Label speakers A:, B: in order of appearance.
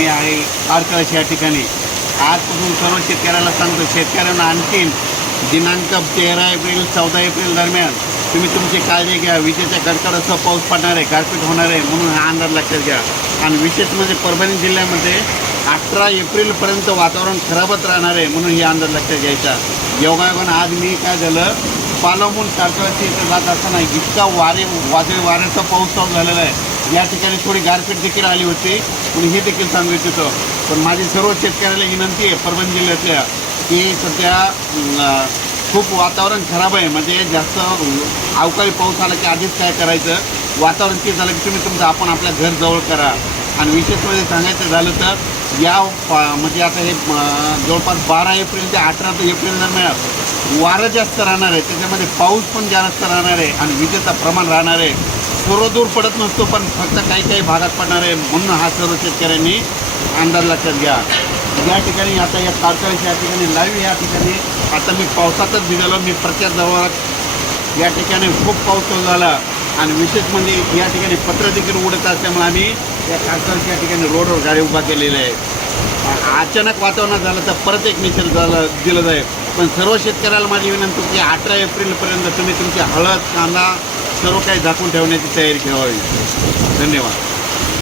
A: मी आहे. आरकळश या ठिकाणी. आजपासून सर्व शेतकऱ्याला सांगतो शेतकऱ्यांना आणखीन दिनांक तेरा एप्रिल चौदा एप्रिल दरम्यान तुम्ही तुमची काळजी घ्या. विजेच्या कडकडासह पाऊस पडणार आहे गारपीट होणार आहे म्हणून हा अंदाज लक्षात घ्या. आणि विशेष म्हणजे परभणी जिल्ह्यामध्ये अठरा एप्रिलपर्यंत वातावरण खराबच राहणार आहे म्हणून हे अंदाज लक्षात घ्यायचा. योगायोगानं आज मी काय झालं पालवून कारकळाची इथं जात असताना इतका वारे वादळी वाऱ्याचा पाऊस चालू झालेला आहे. या ठिकाणी थोडी गारपीट देखील आली होती. पण हे देखील सांगू इच्छितो. पण माझी सर्व शेतकऱ्याला विनंती आहे परभणी जिल्ह्यातल्या की सध्या खूप वातावरण खराब आहे. म्हणजे जास्त अवकाळी पाऊस आला की आधीच काय करायचं? वातावरण ते झालं की तुम्ही तुमचं आपण आपल्या घर जवळ करा. आणि विशेष म्हणजे सांगायचं झालं तर या पा- म्हणजे आता हे जवळपास बारा एप्रिल ते अठरा ते एप्रिल दरम्यान वारं जास्त राहणार आहे. त्याच्यामध्ये पाऊस पण जास्त राहणार आहे आणि विजेचं प्रमाण राहणार आहे. सर्व दूर पडत नसतो पण फक्त काही काही भागात पडणार आहे म्हणून हा सर्व शेतकऱ्यांनी अंदाज लक्षात घ्या. या ठिकाणी आता या कारखान्याच्या या ठिकाणी लाईव्ह या ठिकाणी आता मी पावसातच भिजलो मी प्रत्येक जवळ या ठिकाणी खूप पाऊस झाला. आणि विशेष म्हणजे या ठिकाणी पत्र देखील उडत असल्यामुळे आम्ही या कारखान्याच्या या ठिकाणी रोडवर गाडी उभा केलेली आहे. अचानक वातावरणात झालं तर परत एक निषेध झालं दिलं जाईल. पण सर्व शेतकऱ्याला माझी विनंती की अठरा एप्रिलपर्यंत तुम्ही तुमची हळद कांदा सर्व काही झाकून ठेवण्याची तयारी ठेवावी धन्यवाद.